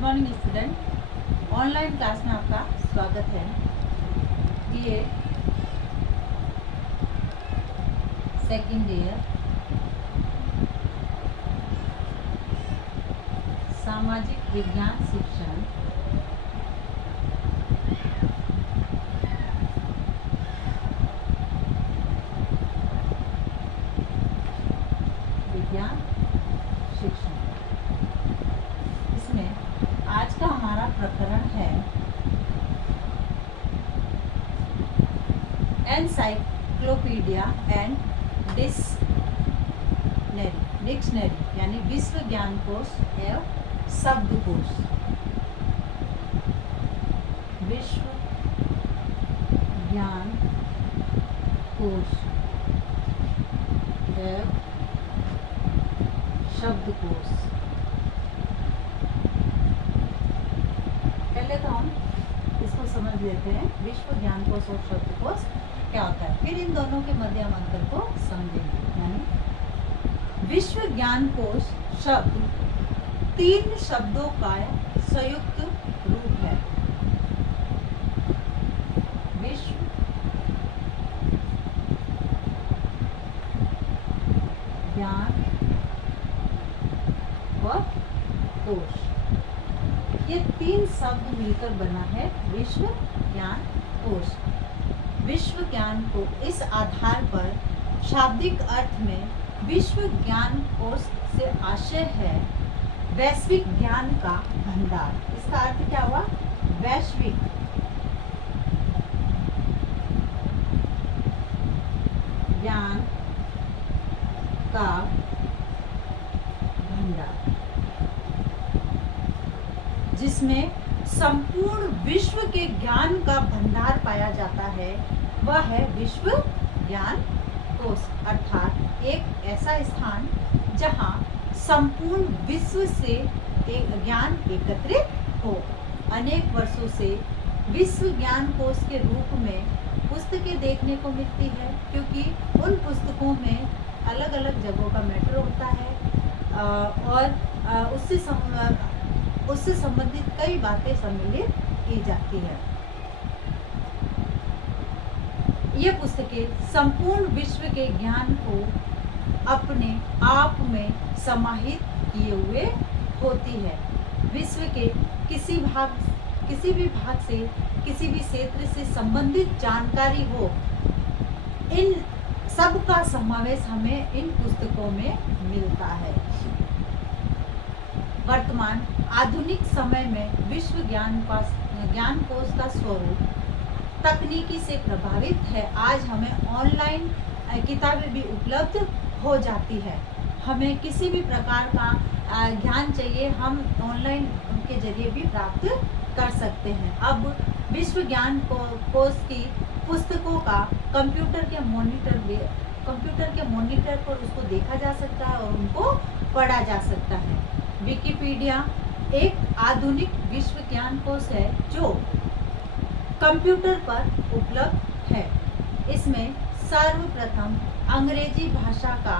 Morning student, online class में आपका स्वागत है। ये सेकंड ईयर सामाजिक विज्ञान शिक्षण विज्ञान शिक्षण, इसमें आज का हमारा प्रकरण है एनसाइक्लोपीडिया एंड डिक्शनरी यानी विश्व ज्ञान कोश एवं शब्दकोश। विश्व ज्ञान कोश एवं शब्दकोश। पहले तो हम इसको समझ लेते हैं, विश्व ज्ञान कोश और शब्दकोश क्या होता है, फिर इन दोनों के मध्य हम अंतर को समझेंगे। यानी विश्व ज्ञान कोश शब्द 3 शब्दों का संयुक्त रूप है। विश्व ज्ञान और कोश, ये 3 शब्द मिलकर बना है विश्व ज्ञान कोश। विश्व ज्ञान को इस आधार पर शाब्दिक अर्थ में विश्व ज्ञान कोश से आशय है वैश्विक ज्ञान का भंडार। इसका अर्थ क्या हुआ? वैश्विक ज्ञान का भंडार, जिसमें संपूर्ण विश्व के ज्ञान का भंडार पाया जाता है, वह है विश्व ज्ञान कोश। अर्थात एक ऐसा स्थान जहां संपूर्ण विश्व से ज्ञान एकत्रित हो। अनेक वर्षों से विश्व ज्ञान कोश के रूप में पुस्तकें देखने को मिलती है, क्योंकि उन पुस्तकों में अलग अलग जगहों का मैटर होता है और उससे संबंधित कई बातें सम्मिलित की जाती है। ये पुस्तकें संपूर्ण विश्व के ज्ञान को अपने आप में समाहित किए हुए होती है। विश्व के किसी भी भाग से, किसी भी क्षेत्र से संबंधित जानकारी हो, इन सब का समावेश हमें इन पुस्तकों में मिलता है। वर्तमान आधुनिक समय में विश्व ज्ञान कोश का स्वरूप तकनीकी से प्रभावित है। आज हमें ऑनलाइन किताबें भी उपलब्ध हो जाती है। हमें किसी भी प्रकार का ज्ञान चाहिए, हम ऑनलाइन के जरिए भी प्राप्त कर सकते हैं। अब विश्व ज्ञान कोश की पुस्तकों का कंप्यूटर के मॉनिटर पर उसको देखा जा सकता है और उनको पढ़ा जा सकता है। विकिपीडिया एक आधुनिक विश्व ज्ञान कोश है जो कंप्यूटर पर उपलब्ध है। इसमें सर्वप्रथम अंग्रेजी भाषा का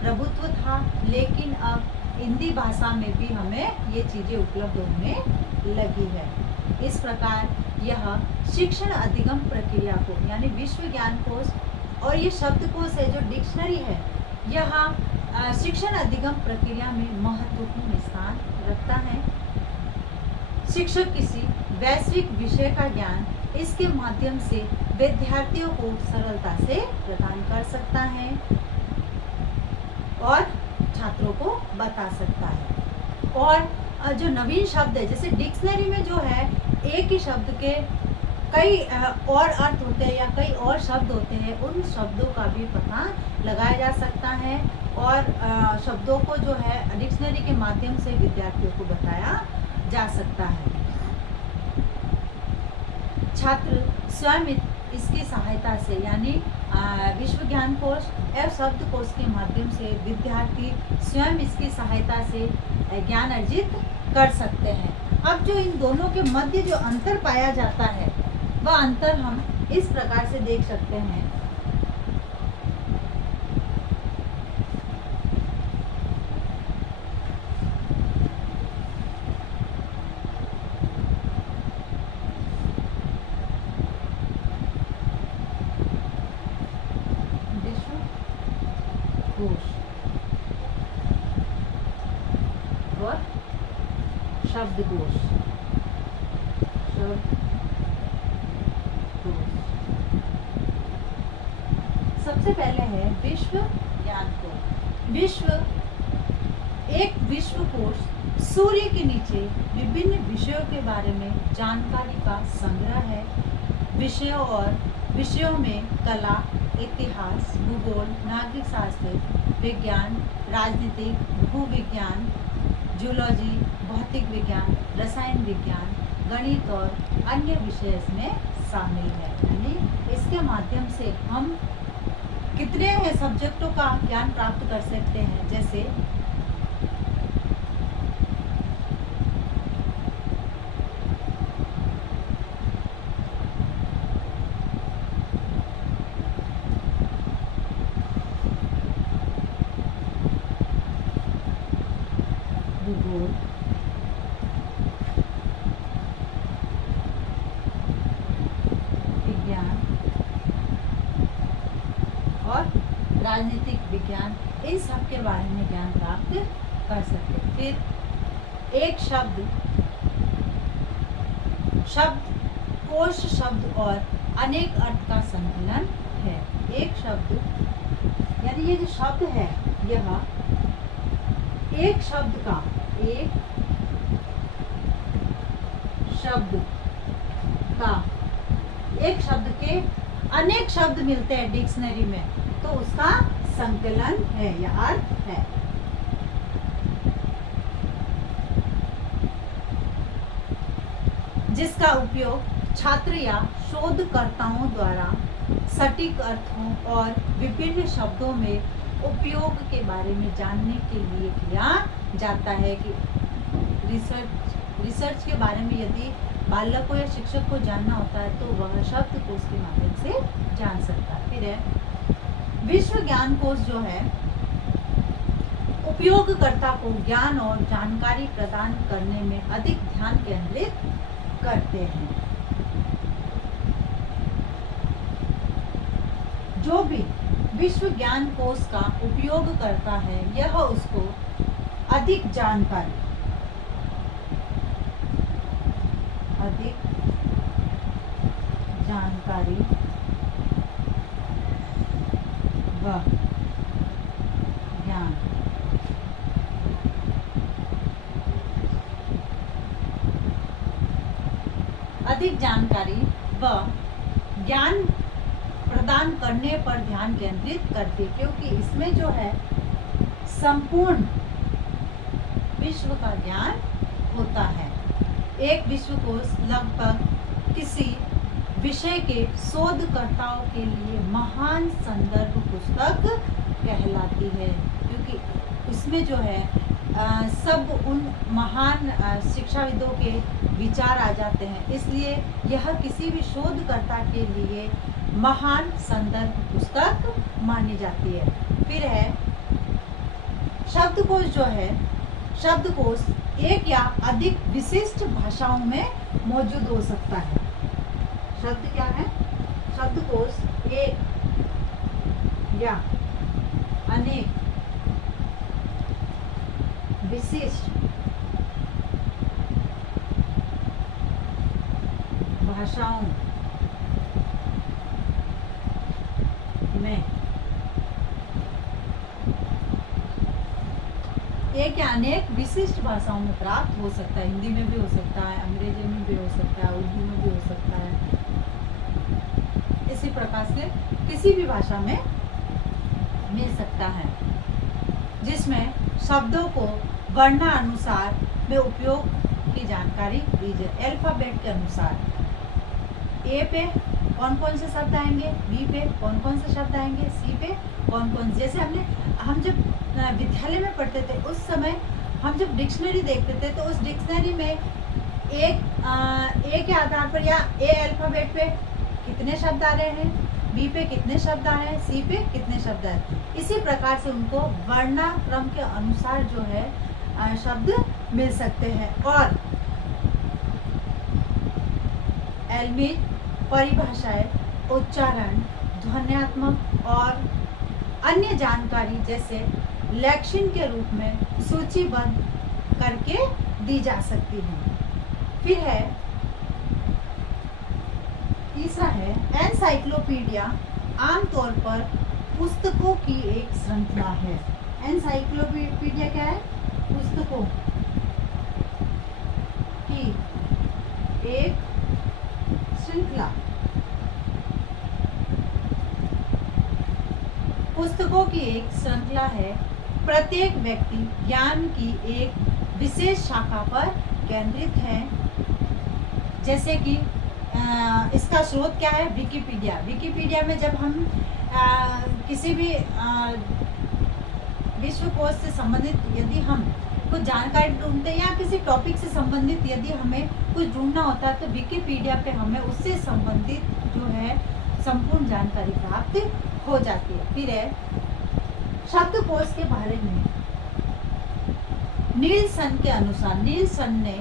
प्रभुत्व था, लेकिन अब हिंदी भाषा में भी हमें ये चीज़ें उपलब्ध होने लगी है। इस प्रकार यह शिक्षण अधिगम प्रक्रिया को, यानी विश्व ज्ञान कोश और ये शब्दकोश है जो डिक्शनरी है, यह शिक्षण अधिगम प्रक्रिया में महत्वपूर्ण स्थान रखता है। शिक्षक किसी वैश्विक विषय का ज्ञान इसके माध्यम से विद्यार्थियों को सरलता से प्रदान कर सकता है और छात्रों को बता सकता है। और जो नवीन शब्द है, जैसे डिक्शनरी में जो है एक ही शब्द के कई और अर्थ होते हैं या कई और शब्द होते हैं, उन शब्दों का भी पता लगाया जा सकता है और शब्दों को जो है डिक्शनरी के माध्यम से विद्यार्थियों को बताया जा सकता है। छात्र स्वयं इसकी सहायता से, यानी विश्व ज्ञान कोश एवं शब्दकोश के माध्यम से विद्यार्थी स्वयं इसकी सहायता से ज्ञान अर्जित कर सकते हैं। अब जो इन दोनों के मध्य जो अंतर पाया जाता है, वह अंतर हम इस प्रकार से देख सकते हैं। कोश और शब्दकोश। सबसे पहले है विश्व ज्ञानकोश। एक विश्वकोश सूर्य के नीचे विभिन्न विषयों के बारे में जानकारी का संग्रह है। विषयों में कला, इतिहास, भूगोल, नागरिक शास्त्र, विज्ञान, राजनीतिक, भूविज्ञान, जूलॉजी, भौतिक विज्ञान, रसायन विज्ञान, गणित और अन्य विषय इसमें शामिल है। यानी इसके माध्यम से हम कितने सब्जेक्टों का ज्ञान प्राप्त कर सकते हैं, जैसे भूगोल, विज्ञान और राजनीतिक विज्ञान, इन सब के बारे में ज्ञान प्राप्त कर सकते हैं। फिर एक कोश शब्द और अनेक अर्थ का संकलन है। एक शब्द यानी ये जो शब्द है, यह एक शब्द के अनेक शब्द मिलते हैं डिक्शनरी में, तो उसका संकलन है या अर्थ है। जिसका उपयोग छात्र या शोधकर्ताओं द्वारा सटीक अर्थों और विभिन्न शब्दों में उपयोग के बारे में जानने के लिए किया जाता है। कि रिसर्च के बारे में यदि बालक को या शिक्षक को जानना होता है तो वह शब्दकोश के माध्यम से जान सकता है। फिर है विश्व ज्ञान कोश, जो है उपयोगकर्ता को ज्ञान और जानकारी प्रदान करने में अधिक ध्यान केंद्रित करते हैं। जो भी विश्व ज्ञान कोश का उपयोग करता है, यह उसको अधिक जानकारी व ज्ञान प्रदान करने पर ध्यान केंद्रित करते, क्योंकि इसमें जो है संपूर्ण विश्व का ज्ञान होता है। एक विश्वकोश लगभग किसी विषय के शोधकर्ताओं के लिए महान संदर्भ पुस्तक कहलाती है, क्योंकि इसमें जो है सब उन महान शिक्षाविदों के विचार आ जाते हैं, इसलिए यह किसी भी शोधकर्ता के लिए महान संदर्भ पुस्तक मानी जाती है। फिर है शब्दकोश, जो है शब्दकोश एक या अधिक विशिष्ट भाषाओं में मौजूद हो सकता है। शब्द क्या है? शब्दकोश एक या अनेक विशिष्ट भाषाओं में एक या अनेक विशिष्ट भाषाओं में प्राप्त हो सकता है। हिंदी में भी हो सकता है, अंग्रेजी में भी हो सकता है, उर्दू में भी हो सकता है। इसी प्रकार से किसी भी भाषा में मिल सकता है, जिसमें शब्दों को वर्णानुसार में उपयोग की जानकारी दी जाए। अल्फाबेट के अनुसार ए पे कौन कौन से शब्द आएंगे, बी पे कौन कौन से शब्द आएंगे, सी पे कौन कौन से। जैसे हम जब विद्यालय में पढ़ते थे, उस समय हम जब डिक्शनरी देखते थे तो उस डिक्शनरी में ए के आधार पर या ए अल्फाबेट पे कितने शब्द आ रहे हैं, बी पे कितने शब्द आ रहे हैं, सी पे कितने शब्द आ रहे हैं। इसी प्रकार से उनको वर्णाक्रम के अनुसार जो है शब्द मिल सकते हैं। और एल्मिज परिभाषाएं, उच्चारण, ध्वन्यात्मक और अन्य जानकारी जैसे लैक्सिन के रूप में सूचीबद्ध करके दी जा सकती है। फिर है तीसरा है एनसाइक्लोपीडिया आमतौर पर पुस्तकों की एक श्रृंखला है। एनसाइक्लोपीडिया क्या है? पुस्तकों की एक श्रृंखला। पुस्तकों की एक श्रृंखला है। प्रत्येक व्यक्ति ज्ञान की एक विशेष शाखा पर केंद्रित है। जैसे कि इसका स्रोत क्या है? विकिपीडिया। विकिपीडिया में जब हम किसी भी विश्वकोश से संबंधित यदि हम कुछ जानकारी ढूंढते हैं या किसी टॉपिक से संबंधित यदि हमें कुछ ढूंढना होता है तो विकिपीडिया पे हमें उससे संबंधित जो है संपूर्ण जानकारी प्राप्त हो जाती है। फिर है शब्दकोश के बारे में। नीलसन के अनुसार नीलसन ने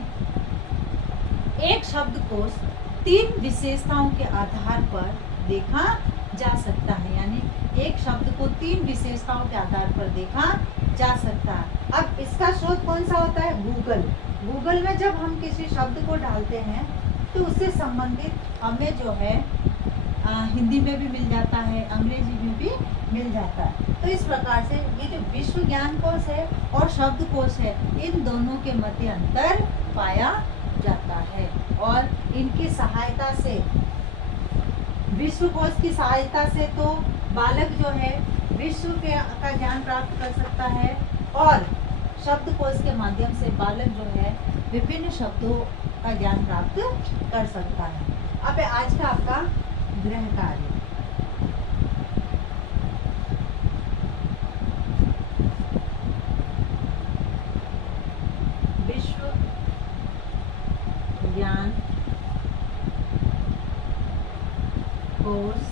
एक शब्दकोश 3 विशेषताओं के आधार पर देखा जा सकता है। यानी एक शब्द को 3 विशेषताओं के आधार पर देखा जा सकता है। अब इसका स्रोत कौन सा होता है? गूगल। गूगल में जब हम किसी शब्द को डालते हैं तो उससे संबंधित हमें जो है हिंदी में भी मिल जाता है, अंग्रेजी में भी मिल जाता है। तो इस प्रकार से ये जो विश्व ज्ञान कोश है और शब्दकोश है, इन दोनों के मध्य अंतर पाया जाता है और इनकी सहायता से, विश्वकोश की सहायता से तो बालक जो है विश्व का ज्ञान प्राप्त कर सकता है और शब्दकोश के माध्यम से बालक जो है विभिन्न शब्दों का ज्ञान प्राप्त कर सकता है। अब आज का आपका गृह कार्य। विश्व ज्ञान कोश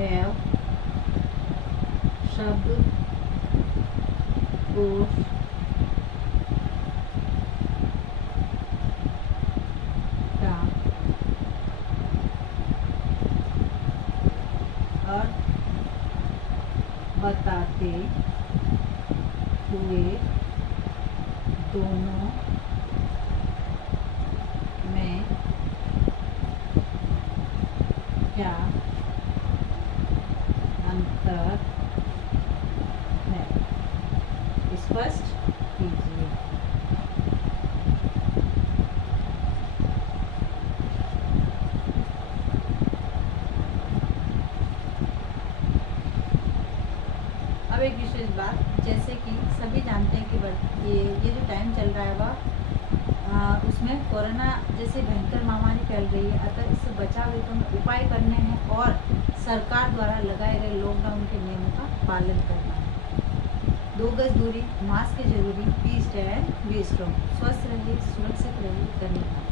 एवं शब्दकोश का अर्थ बताते हुए दोनों में क्या अंतर है स्पष्ट कीजिए। अब एक विशेष बात, जैसे कि सभी जानते हैं कि ये जो टाइम चल रहा है वह उसमें कोरोना जैसे भयंकर महामारी फैल रही है, अतः इससे बचाव हेतु उपाय करने हैं और सरकार द्वारा लगाए गए लॉकडाउन के नियमों का पालन करना है। 2 गज दूरी, मास्क जरूरी, बी स्टेंड, बी स्ट्रॉन्ग, स्वस्थ रहिए, सुरक्षित रहिए, धन्यवाद।